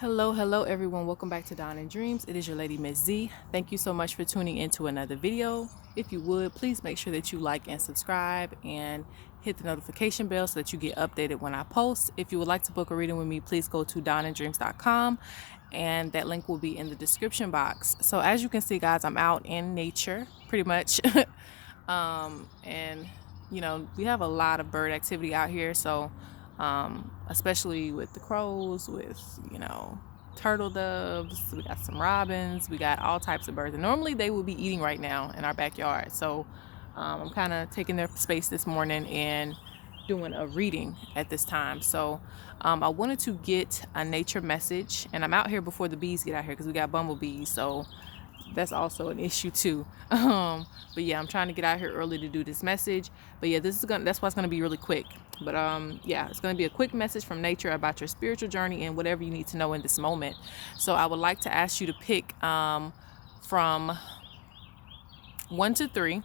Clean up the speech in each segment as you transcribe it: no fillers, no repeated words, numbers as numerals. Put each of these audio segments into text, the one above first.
Hello everyone. Welcome back to Dawn and Dreams. It is your lady Ms.Z. Thank you so much for tuning into another video. If you would, please make sure that you like and subscribe and hit the notification bell so that you get updated when I post. If you would like to book a reading with me, please go to dawnanddreams.com and that link will be in the description box. So as you can see, guys, I'm out in nature pretty much. And we have a lot of bird activity out here, so especially with the crows, with turtle doves, we got some robins, we got all types of birds, and normally they would be eating right now in our backyard. So I'm kind of taking their space this morning and doing a reading at this time. So I wanted to get a nature message, and I'm out here before the bees get out here because we got bumblebees, so that's also an issue too. But yeah, I'm trying to get out here early to do this message. But yeah, that's why it's gonna be really quick. But yeah, it's gonna be a quick message from nature about your spiritual journey and whatever you need to know in this moment. So I would like to ask you to pick from 1 to 3,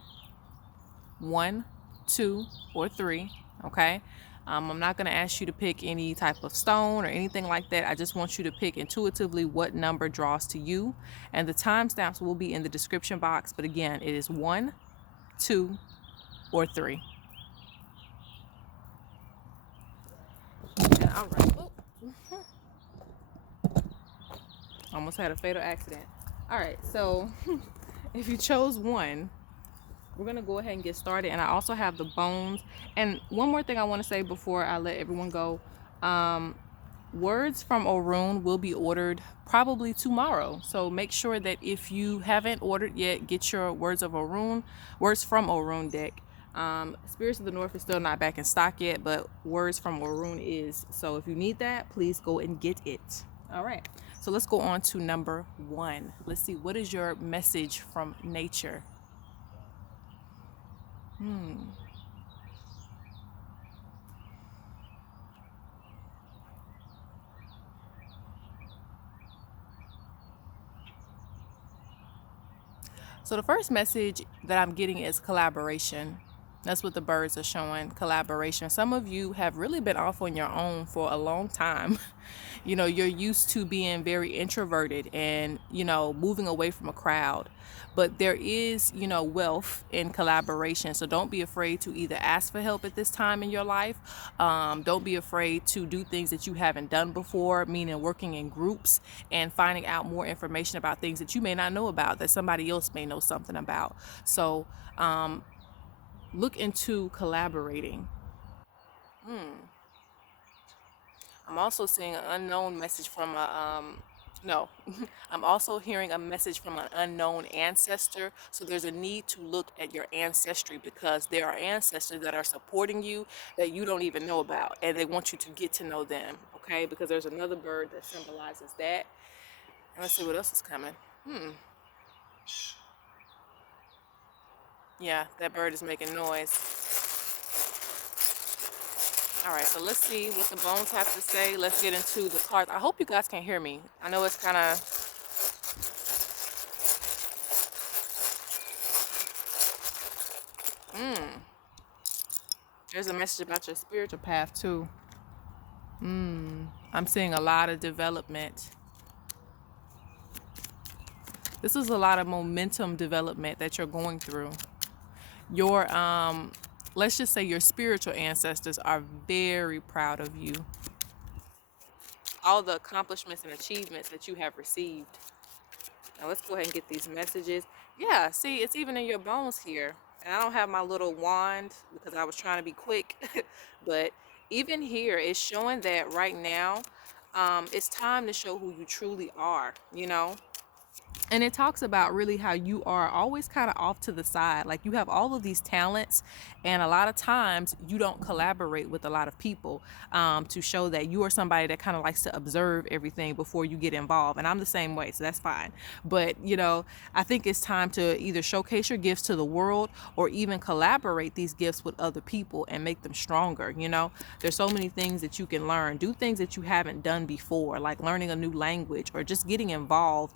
1, 2, or 3. Okay. I'm not going to ask you to pick any type of stone or anything like that. I just want you to pick intuitively what number draws to you. And the timestamps will be in the description box. But again, it is 1, 2, or 3. And all right. Almost had a fatal accident. All right. So if you chose 1, we're going to go ahead and get started. And I also have the bones. And one more thing I want to say before I let everyone go. Words from Orun will be ordered probably tomorrow. So make sure that if you haven't ordered yet, get your words from Orun deck. Spirits of the North is still not back in stock yet, but words from Orun is. So if you need that, please go and get it. All right. So let's go on to number 1. Let's see, what is your message from nature? So the first message that I'm getting is collaboration. That's what the birds are showing, collaboration. Some of you have really been off on your own for a long time. You're used to being very introverted and, moving away from a crowd. But there is, wealth in collaboration. So don't be afraid to either ask for help at this time in your life. Don't be afraid to do things that you haven't done before, meaning working in groups and finding out more information about things that you may not know about, that somebody else may know something about. So look into collaborating. I'm also seeing an unknown message from no, I'm also hearing a message from an unknown ancestor. So there's a need to look at your ancestry because there are ancestors that are supporting you that you don't even know about, and they want you to get to know them. Okay, because there's another bird that symbolizes that. And let's see what else is coming. Yeah, that bird is making noise. All right, so let's see what the bones have to say. Let's get into the cards. I hope you guys can hear me. I know it's kind of... There's a message about your spiritual path, too. I'm seeing a lot of development. This is a lot of momentum development that you're going through. Your, let's just say your spiritual ancestors are very proud of you. All the accomplishments and achievements that you have received. Now let's go ahead and get these messages. Yeah, see, it's even in your bones here. And I don't have my little wand because I was trying to be quick. But even here, it's showing that right now, it's time to show who you truly are, And it talks about really how you are always kind of off to the side. Like you have all of these talents, and a lot of times you don't collaborate with a lot of people to show that you are somebody that kind of likes to observe everything before you get involved. And I'm the same way, so that's fine. But, I think it's time to either showcase your gifts to the world or even collaborate these gifts with other people and make them stronger. There's so many things that you can learn. Do things that you haven't done before, like learning a new language or just getting involved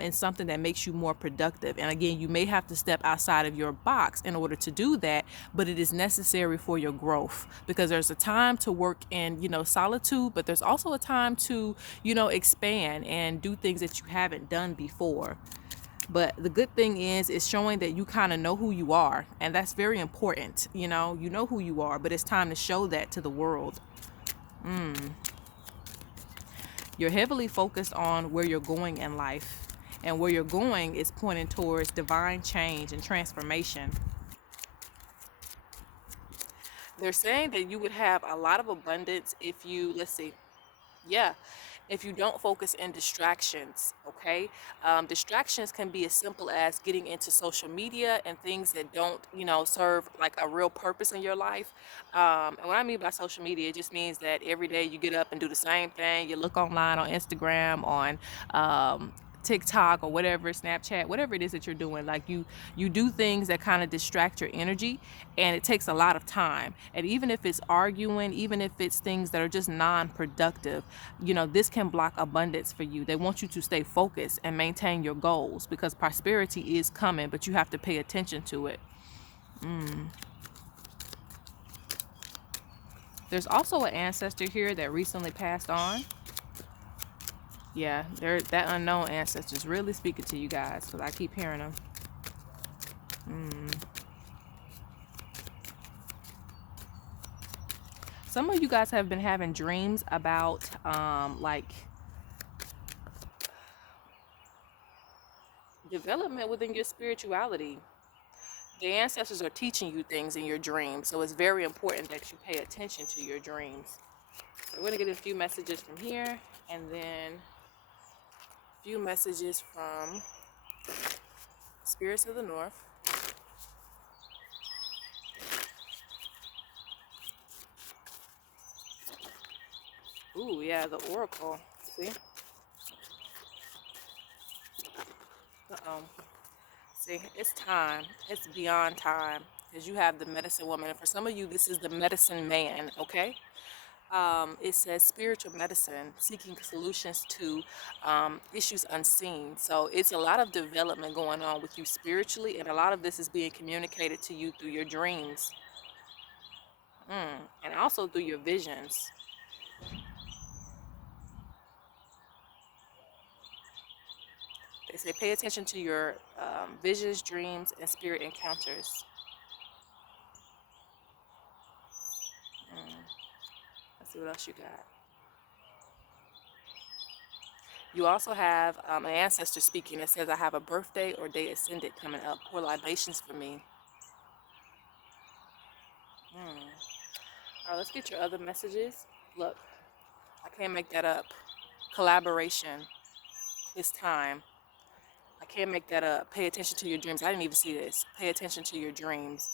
in something that makes you more productive. And again, you may have to step outside of your box in order to do that, but but it is necessary for your growth, because there's a time to work in, solitude, but there's also a time to, expand and do things that you haven't done before. But the good thing is it's showing that you kind of know who you are, and that's very important. You know who you are, but it's time to show that to the world. You're heavily focused on where you're going in life, and where you're going is pointing towards divine change and transformation. They're saying that you would have a lot of abundance if you, let's see, yeah, if you don't focus in distractions. Okay, distractions can be as simple as getting into social media and things that don't, serve like a real purpose in your life. And what I mean by social media, it just means that every day you get up and do the same thing. You look online on Instagram, on TikTok, or whatever, Snapchat, whatever it is that you're doing. Like you do things that kind of distract your energy, and it takes a lot of time. And even if it's arguing, even if it's things that are just non-productive, this can block abundance for you. They want you to stay focused and maintain your goals, because prosperity is coming, but you have to pay attention to it. There's also an ancestor here that recently passed on. Yeah, that unknown ancestor is really speaking to you guys, because I keep hearing them. Some of you guys have been having dreams about like development within your spirituality. The ancestors are teaching you things in your dreams, so it's very important that you pay attention to your dreams. So we're going to get a few messages from here, and then a few messages from Spirits of the North. Ooh, yeah, the Oracle. See? Uh-oh. See, it's time. It's beyond time, because you have the medicine woman. And for some of you, this is the medicine man, okay? It says spiritual medicine, seeking solutions to issues unseen. So it's a lot of development going on with you spiritually, and a lot of this is being communicated to you through your dreams, and also through your visions. They say pay attention to your visions, dreams, and spirit encounters. Let's see what else you got. You also have an ancestor speaking that says, I have a birthday or day ascended coming up. Pour libations for me. All right, let's get your other messages. Look, I can't make that up. Collaboration. It's time. I can't make that up. Pay attention to your dreams. I didn't even see this. Pay attention to your dreams.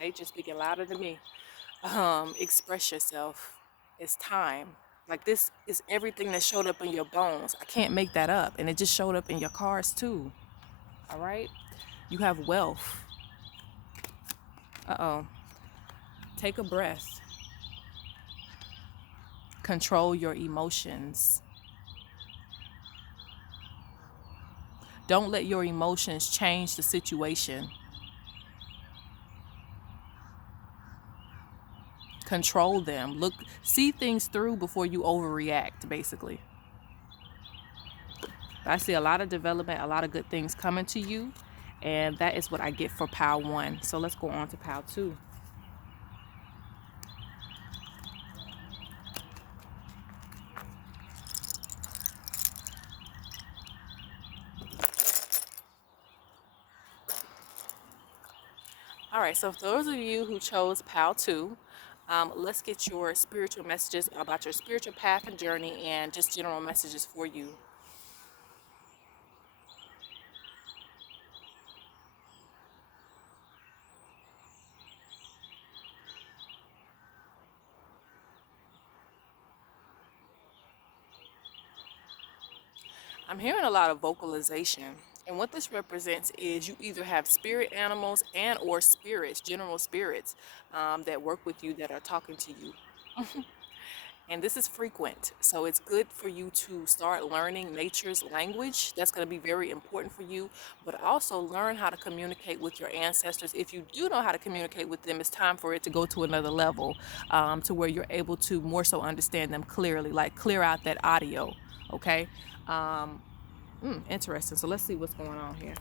Nature speaking louder than me. Express yourself. It's time. Like, this is everything that showed up in your bones. I can't make that up. And it just showed up in your cards too. All right? You have wealth. Uh-oh. Take a breath. Control your emotions. Don't let your emotions change the situation. Control them. Look, see things through before you overreact, basically. I see a lot of development, a lot of good things coming to you, and that is what I get for pile 1. So let's go on to pile 2. All right, so for those of you who chose pile 2, let's get your spiritual messages about your spiritual path and journey, and just general messages for you. I'm hearing a lot of vocalization. And what this represents is you either have spirit animals and or spirits, general spirits, that work with you, that are talking to you. And this is frequent. So it's good for you to start learning nature's language. That's going to be very important for you. But also learn how to communicate with your ancestors. If you do know how to communicate with them, it's time for it to go to another level, to where you're able to more so understand them clearly, like clear out that audio. Okay. Interesting. So let's see what's going on here.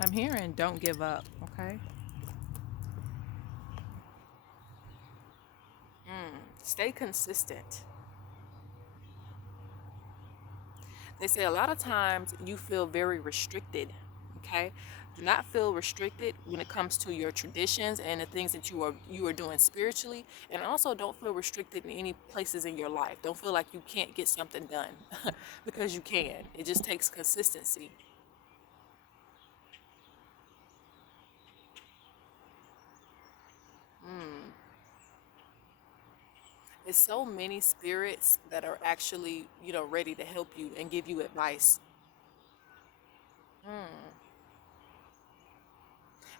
I'm hearing don't give up. Okay. Stay consistent. They say a lot of times you feel very restricted. Okay. Do not feel restricted when it comes to your traditions and the things that you are doing spiritually, and also don't feel restricted in any places in your life. Don't feel like you can't get something done because you can. It just takes consistency. There's so many spirits that are actually, ready to help you and give you advice.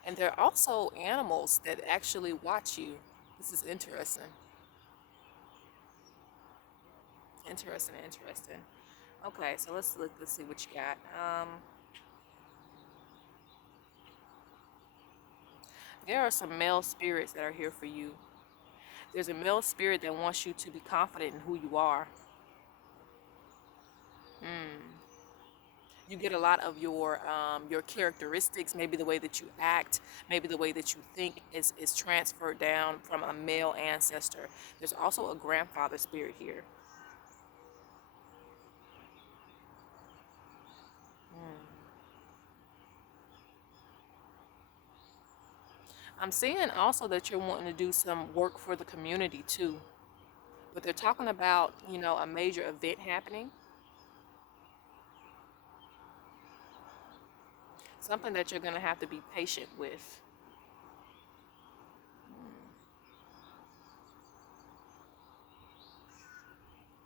And there are also animals that actually watch you. This is interesting. Interesting, interesting. Okay, so let's look. Let's see what you got. There are some male spirits that are here for you. There's a male spirit that wants you to be confident in who you are. You get a lot of your characteristics, maybe the way that you act, maybe the way that you think is transferred down from a male ancestor. There's also a grandfather spirit here. I'm seeing also that you're wanting to do some work for the community too, but they're talking about, a major event happening, something that you're going to have to be patient with.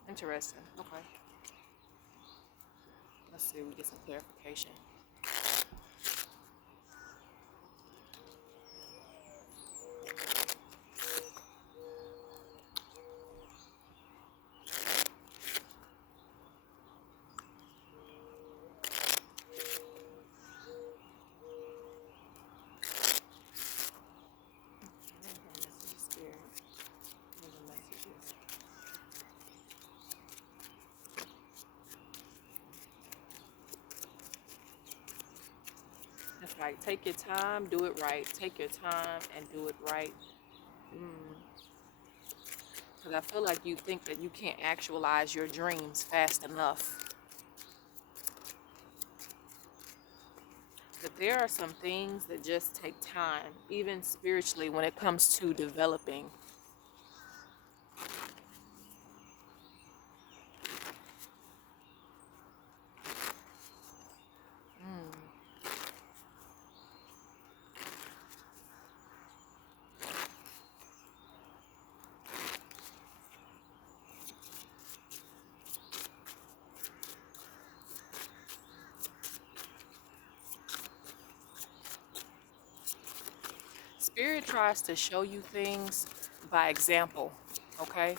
Interesting. Okay. Let's see, we get some clarification. That's right. Take your time, do it right. Take your time and do it right. Because I feel like you think that you can't actualize your dreams fast enough. But there are some things that just take time, even spiritually, when it comes to developing. Spirit tries to show you things by example, okay?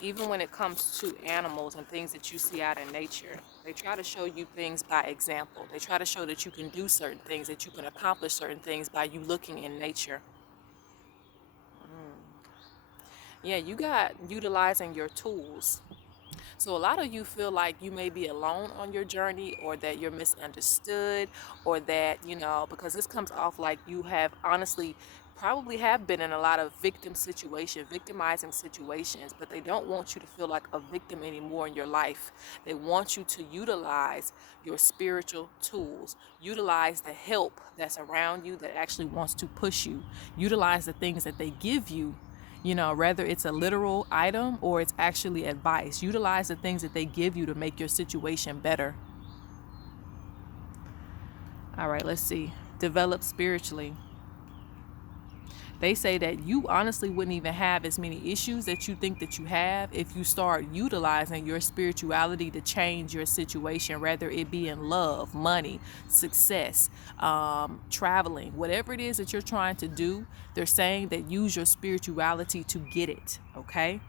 Even when it comes to animals and things that you see out in nature, they try to show you things by example. They try to show that you can do certain things, that you can accomplish certain things by you looking in nature. Yeah, you got utilizing your tools. So a lot of you feel like you may be alone on your journey, or that you're misunderstood, or that, because this comes off like you have honestly probably have been in a lot of victimizing situations, but they don't want you to feel like a victim anymore in your life. They want you to utilize your spiritual tools, utilize the help that's around you that actually wants to push you, utilize the things that they give you, whether it's a literal item or it's actually advice. Utilize the things that they give you to make your situation better. All right, let's see. Develop spiritually. They say that you honestly wouldn't even have as many issues that you think that you have if you start utilizing your spirituality to change your situation, whether it be in love, money, success, traveling, whatever it is that you're trying to do. They're saying that use your spirituality to get it, okay?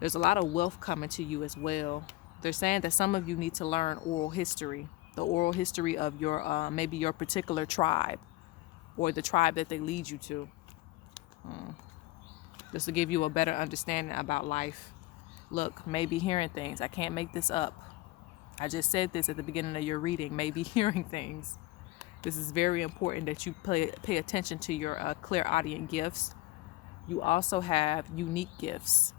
There's a lot of wealth coming to you as well. They're saying that some of you need to learn oral history, the oral history of your maybe your particular tribe or the tribe that they lead you to. This will give you a better understanding about life. Look, maybe hearing things. I can't make this up. I just said this at the beginning of your reading. Maybe hearing things. This is very important that you pay attention to your clairaudient gifts. You also have unique gifts.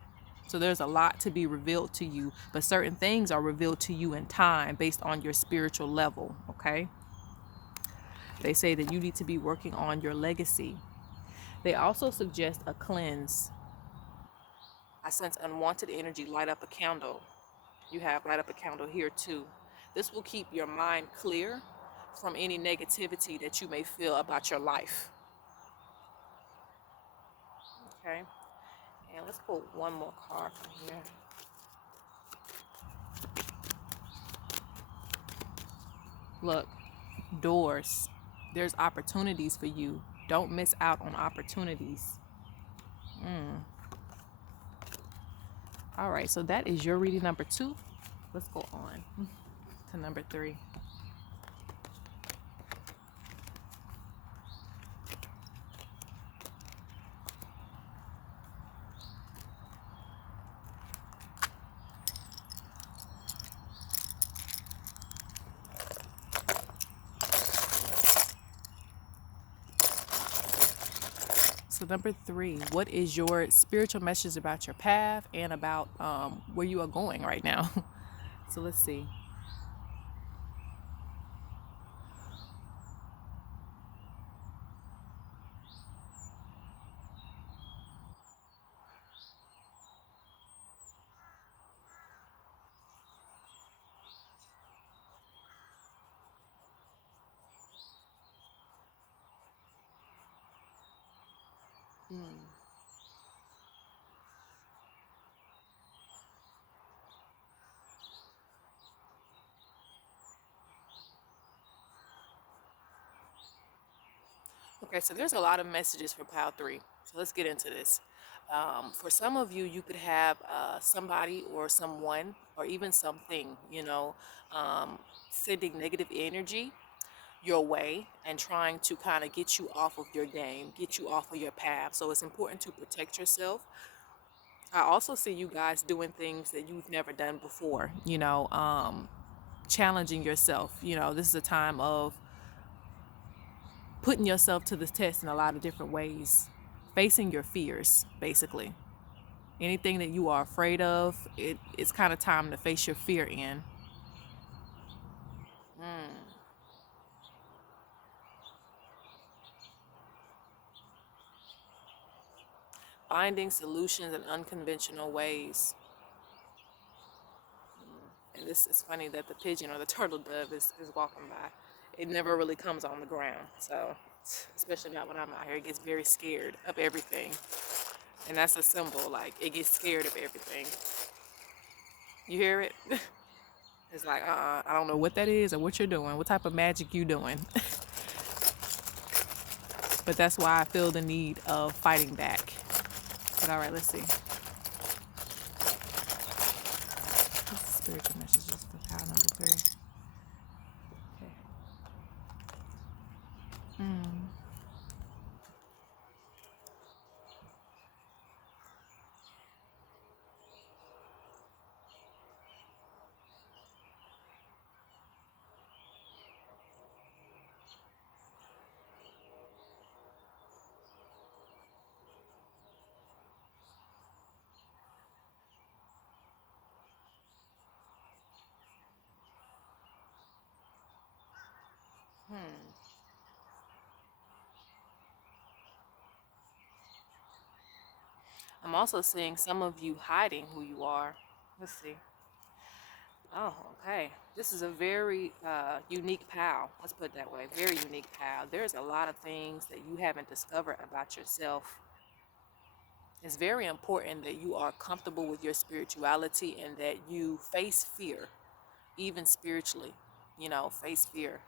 So there's a lot to be revealed to you, but certain things are revealed to you in time based on your spiritual level, okay? They say that you need to be working on your legacy. They also suggest a cleanse. I sense unwanted energy, light up a candle. You have light up a candle here too. This will keep your mind clear from any negativity that you may feel about your life. Okay? And let's pull one more card from here. Look, doors. There's opportunities for you. Don't miss out on opportunities. All right, so that is your reading number 2. Let's go on to number 3. So number 3, what is your spiritual message about your path and about where you are going right now? So let's see. Okay, so there's a lot of messages for pile 3. So let's get into this. For some of you, you could have somebody or someone or even something, sending negative energy your way and trying to kind of get you off of your game, get you off of your path. So it's important to protect yourself. I also see you guys doing things that you've never done before, challenging yourself. This is a time of putting yourself to the test in a lot of different ways, facing your fears, basically. Anything that you are afraid of, it's kind of time to face your fear in. Finding solutions in unconventional ways. And this is funny that the pigeon or the turtle dove is walking by. It never really comes on the ground. So, especially not when I'm out here, it gets very scared of everything. And that's a symbol, like it gets scared of everything. You hear it? It's like, I don't know what that is or what you're doing, what type of magic you doing. But that's why I feel the need of fighting back. But all right, let's see. What's the spiritual messages for pile number 3? Okay. I'm also seeing some of you hiding who you are. Let's see. Oh, okay. This is a very unique pal. Let's put it that way. Very unique pal. There's a lot of things that you haven't discovered about yourself. It's very important that you are comfortable with your spirituality and that you face fear, even spiritually. Face fear.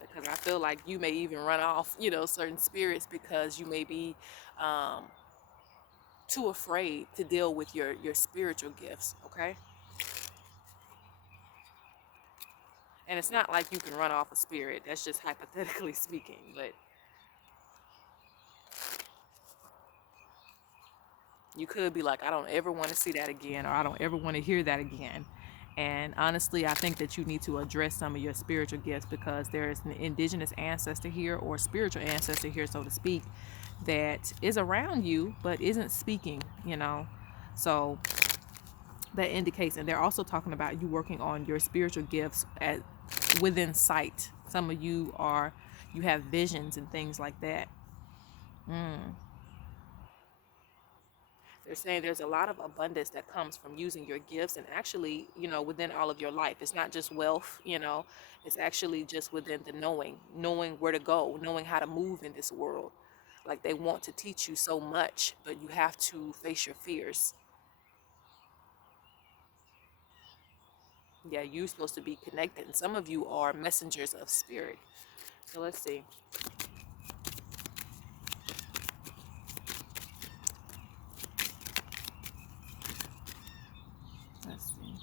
Because I feel like you may even run off, certain spirits because you may be um, too afraid to deal with your spiritual gifts. Okay. And it's not like you can run off a spirit. That's just hypothetically speaking. But you could be like, I don't ever want to see that again, or I don't ever want to hear that again. And honestly, I think that you need to address some of your spiritual gifts because there is an indigenous ancestor here, or spiritual ancestor here, so to speak, that is around you but isn't speaking. So that indicates, and they're also talking about you working on your spiritual gifts within sight. Some of you have visions and things like that. They're saying there's a lot of abundance that comes from using your gifts and actually, within all of your life. It's not just wealth. It's actually just within the knowing where to go, knowing how to move in this world. Like they want to teach you so much, but you have to face your fears. Yeah, you're supposed to be connected, and some of you are messengers of spirit. So let's see. Let's see.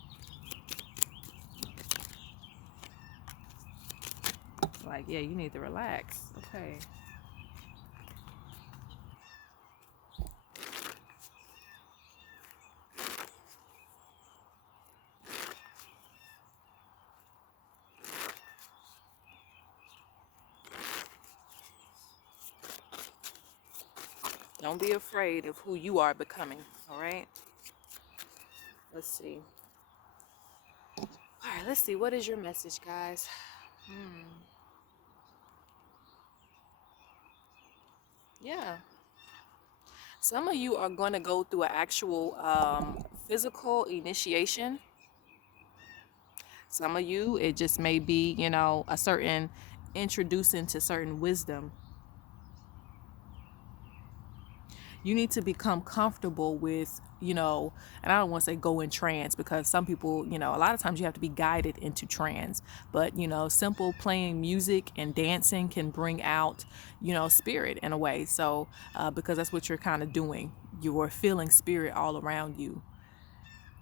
Like, yeah, you need to relax. Okay. Don't be afraid of who you are becoming. All right. Let's see. All right, let's see. What is your message, guys? Yeah. Some of you are going to go through an actual physical initiation. Some of you, it just may be, a certain introducing to certain wisdom. You need to become comfortable with, and I don't want to say go in trance because some people, a lot of times you have to be guided into trance. But, simple playing music and dancing can bring out, spirit in a way. So, because that's what you're kind of doing, you're feeling spirit all around you.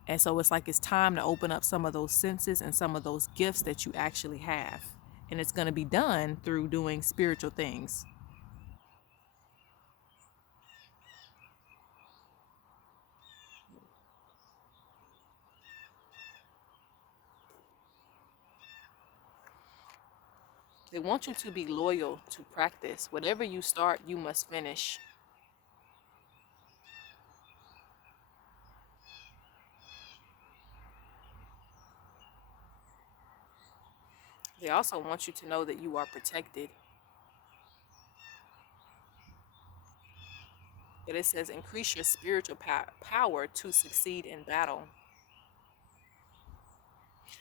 And so it's like it's time to open up some of those senses and some of those gifts that you actually have. And it's going to be done through doing spiritual things. They want you to be loyal to practice. Whatever you start, you must finish. They also want you to know that you are protected. But it says increase your spiritual power to succeed in battle.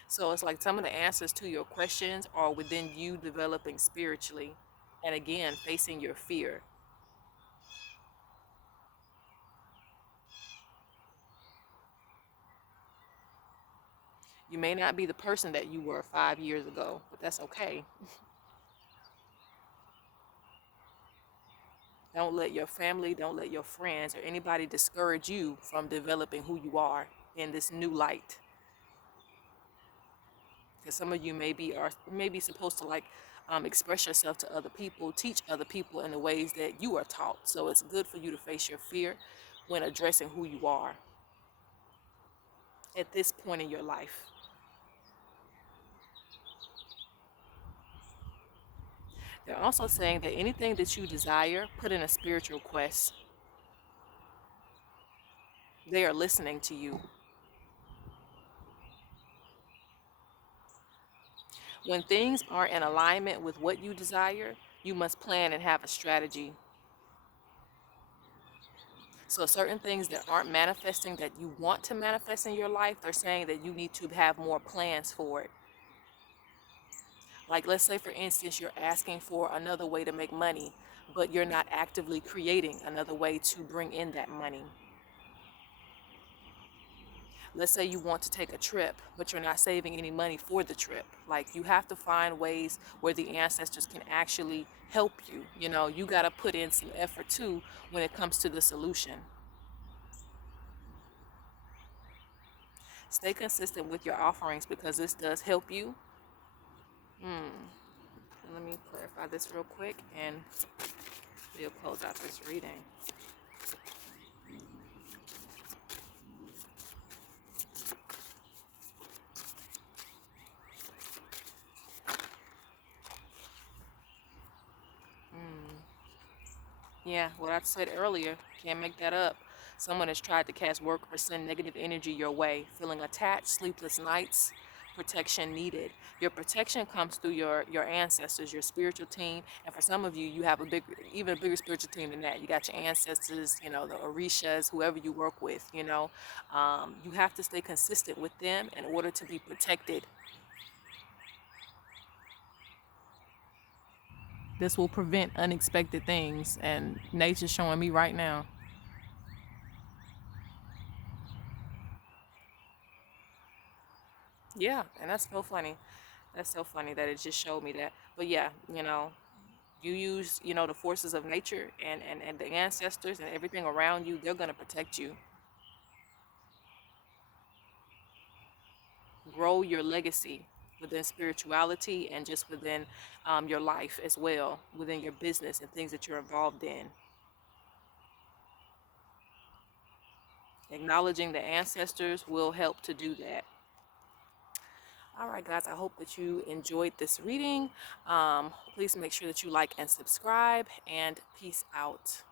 So it's like some of the answers to your questions are within you developing spiritually. And again, facing your fear. You may not be the person that you were 5 years ago, but that's okay. Don't let your family, don't let your friends, or anybody discourage you from developing who you are in this new light. Because some of you maybe supposed to express yourself to other people, teach other people in the ways that you are taught. So it's good for you to face your fear when addressing who you are at this point in your life. They're also saying that anything that you desire, put in a spiritual request. They are listening to you. When things are in alignment with what you desire, you must plan and have a strategy. So certain things that aren't manifesting that you want to manifest in your life, they're saying that you need to have more plans for it. Like, let's say, for instance, you're asking for another way to make money, but you're not actively creating another way to bring in that money. Let's say you want to take a trip, but you're not saving any money for the trip. Like, you have to find ways where the ancestors can actually help you. You know, you got to put in some effort too when it comes to the solution. Stay consistent with your offerings because this does help you. Let me clarify this real quick and we'll close out this reading. Yeah, what I said earlier, can't make that up. Someone has tried to cast work or send negative energy your way, feeling attached, sleepless nights, protection needed. Your protection comes through your ancestors, your spiritual team, and for some of you, you have a big, even a bigger spiritual team than that. You got your ancestors, you know, the Orishas, whoever you work with. You know, you have to stay consistent with them in order to be protected. This will prevent unexpected things, and nature's showing me right now. Yeah, and that's so funny. That's so funny that it just showed me that. But yeah, you know, you use, you know, the forces of nature and the ancestors and everything around you, they're gonna protect you. Grow your legacy within spirituality and just within your life as well, within your business and things that you're involved in. Acknowledging the ancestors will help to do that. All right, guys, I hope that you enjoyed this reading. Please make sure that you like and subscribe, and peace out.